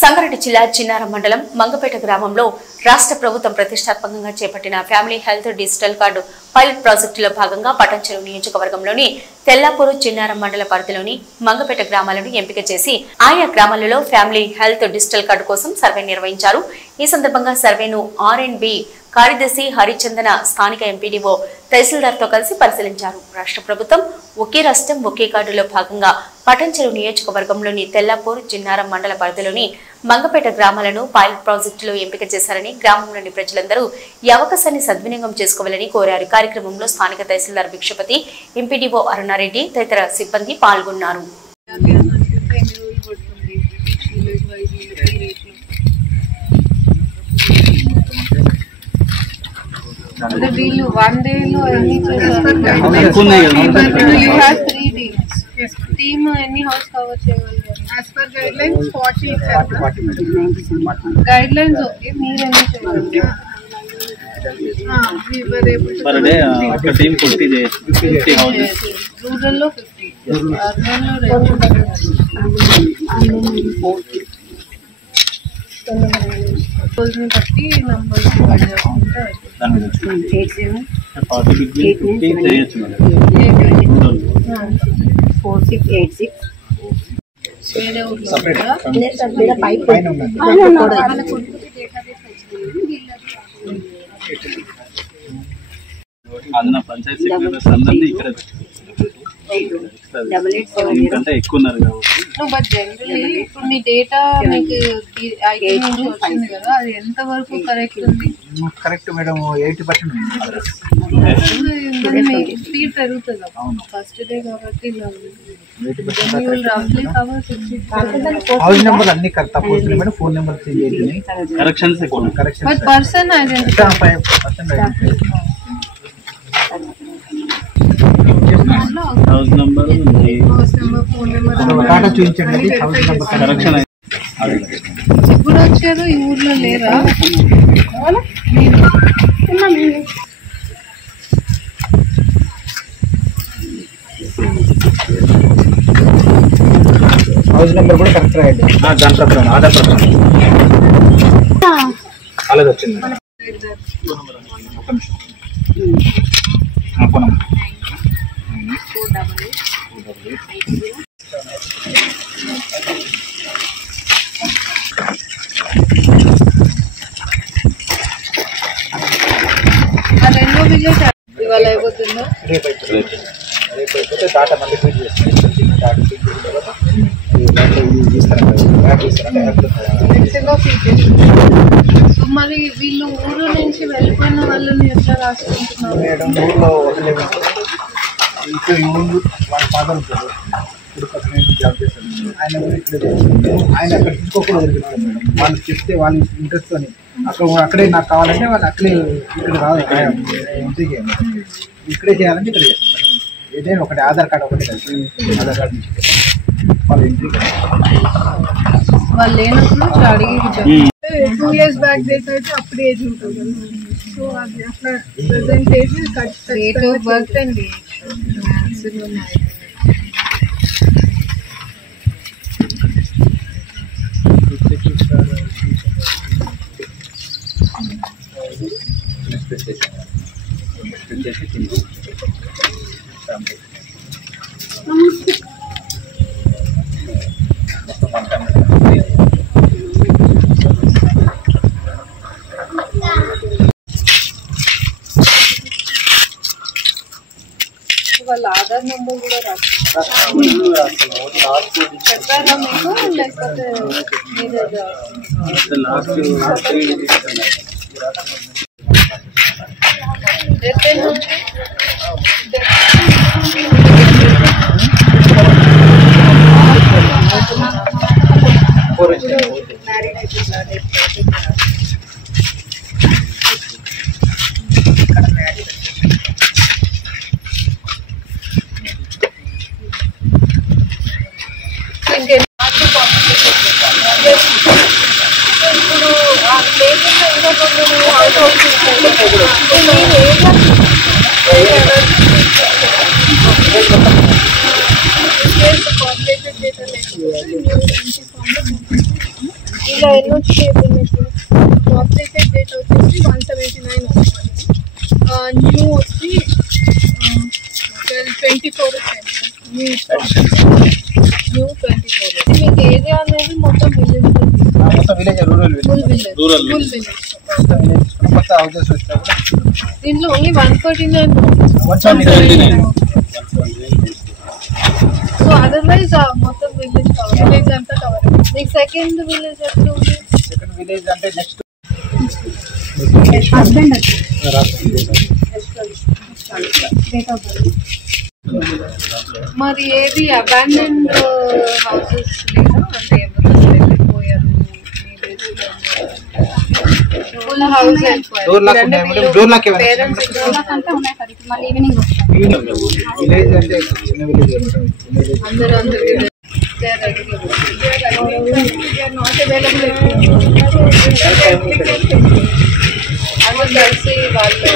సంగారెడ్డి జిల్లా చిన్నారం మండలం మంగపేట గ్రామంలో రాష్ట్ర ప్రభుత్వం ప్రతిష్టాత్మకంగా చేపట్టిన family health digital card pilot ప్రాజెక్టులో భాగంగా పటంచెరు నియోజకవర్గంలోని తెల్లాపూరు చిన్నారం మండల పరిధిలోని మంగపేట గ్రామాలను ఎంపిక చేసి ఆయా గ్రామాలలో ఫ్యామిలీ హెల్త్ డిజిటల్ కార్డు కోసం సర్వే నిర్వహించారు। ఈ సందర్భంగా సర్వేను ఆర్ఎండ్బి కార్యదర్శి హరిచందన స్థానిక ఎంపీడీఓ తహసీల్దార్తో కలిసి పరిశీలించారు। రాష్ట్ర ప్రభుత్వం ఒకే రాష్ట్రం ఒకే కార్డులో భాగంగా పటంచెరు నియోజకవర్గంలోని తెల్లాపూర్ చిన్నారం మండల పరిధిలోని మంగపేట గ్రామాలను పైలట్ ప్రాజెక్టులో ఎంపిక చేశారని గ్రామంలోని ప్రజలందరూ ఈ అవకాశాన్ని సద్వినియోగం చేసుకోవాలని కోరారు। కార్యక్రమంలో స్థానిక తహసీల్దార్ భిక్షపతి, ఎంపీడీఓ అరుణారెడ్డి తదితర సిబ్బంది పాల్గొన్నారు। One day no any you have 3 days. Yes. Team any house cover cheyagalaru. As per guidelines 40 guidelines okay. Meer any cheyagalaru. We were able to. Per day after team 50 houses. Rural lo 50. Urban lo 40. numbers adana panchayat secretaries andarni ikkada అంటే ఎక్కువ ఉన్నారు కాబట్టి no but generally ఇప్పుడు మీ data మీకు item నుంచి వచ్చింది కదా అది ఎంత వరకు కరెక్ట్ ఉంది కరెక్ట్ మేడం 80% ఉంది స్పీడ్ పెరుగుతుంది ఫస్ట్ డే కాబట్టి హౌస్ నెంబర్ అన్ని కరెక్ట్ తప్పొస్తుంది మేడం ఫోన్ నెంబర్ చేంజ్ అవుతుంది కరెక్షన్స్ ఎక్కువ correction but person identify 5% house number phone number data చూపించండి హౌస్ నెంబర్ కరెక్షన్ ఇప్పుడు వచ్చారు ఈ ఊర్లో లేరా హౌస్ నెంబర్ కూడా కరెక్ట్ రాయండి దాని ప్రకారం ఆధార్ ప్రకారం అలాగే వచ్చింది ఫోన్ నెంబర్ రెండో విలేజ్ ఇవాళ అయిపోతుందా రేపు అయిపోతే డాటా మళ్ళీ ఫీడ్ చేస్తాను డాటా ఫీడ్ చేసిన తర్వాత సో మరి వీళ్ళు ఊరు నుంచి వెళ్ళిపోయిన వాళ్ళని ఎట్లా రాసుకుంటున్నారు మేడం ఊళ్ళో వదిలేదు ఇప్పుడు ఊళ్ళు వాళ్ళ ఫాదర్ ఉంటారు ఇప్పుడు పక్కన జాబ్ చేస్తాను ఆయన కూడా ఇక్కడ ఆయన అక్కడ తీసుకోకుండా వదిలిపెట్టారు మేడం వాళ్ళు చెప్తే వాళ్ళ ఇంట్రెస్ట్ అని అక్కడే నాకు కావాలంటే వాళ్ళు అక్కడే ఇక్కడ రాదు ఇంటికి ఇక్కడే చేయాలంటే ఇక్కడ చేస్తాం ఏదైనా ఒకటి ఆధార్ కార్డు ఒకటి కలిసి ఆధార్ కార్డు వాళ్ళ ఇంటికి వాళ్ళు లేనప్పుడు అడిగి 2 years బ్యాక్ డేట్ అయితే అప్పుడు ఏజ్ ఉంటుంది సో అది అట్లా present age date of birth and maximum వాళ్ళ ఆధార్ నెంబర్ కూడా చెప్పారా మీకు లేకపోతే ఇప్పుడు ఎన్ఓసి అప్డేటెడ్ డేట్ వచ్చేసి 179 న్యూ వచ్చి 24 న్యూ 24. మీకు ఏరియా అనేది మొత్తం విలేజ్ దీంట్లో ఓన్లీ 149. సో అదర్వైజ్ మొత్తం విలేజ్ అంతా కవర్. మీకు సెకండ్ విలేజ్ ఎట్లా ఉంది? సెకండ్ విలేజ్ అంటే నెక్స్ట్ మరి ఏది అబాండెండ్ హౌసెస్ లేదా అంటే ఎవరు వెళ్ళిపోయారు ఫుల్ హౌస్ పేరెంట్స్ విలేజ్ అంటే చిన్న విలేజ్ అందరూ నాట్ అవైలబుల్. అందరు కలిసి వాళ్ళు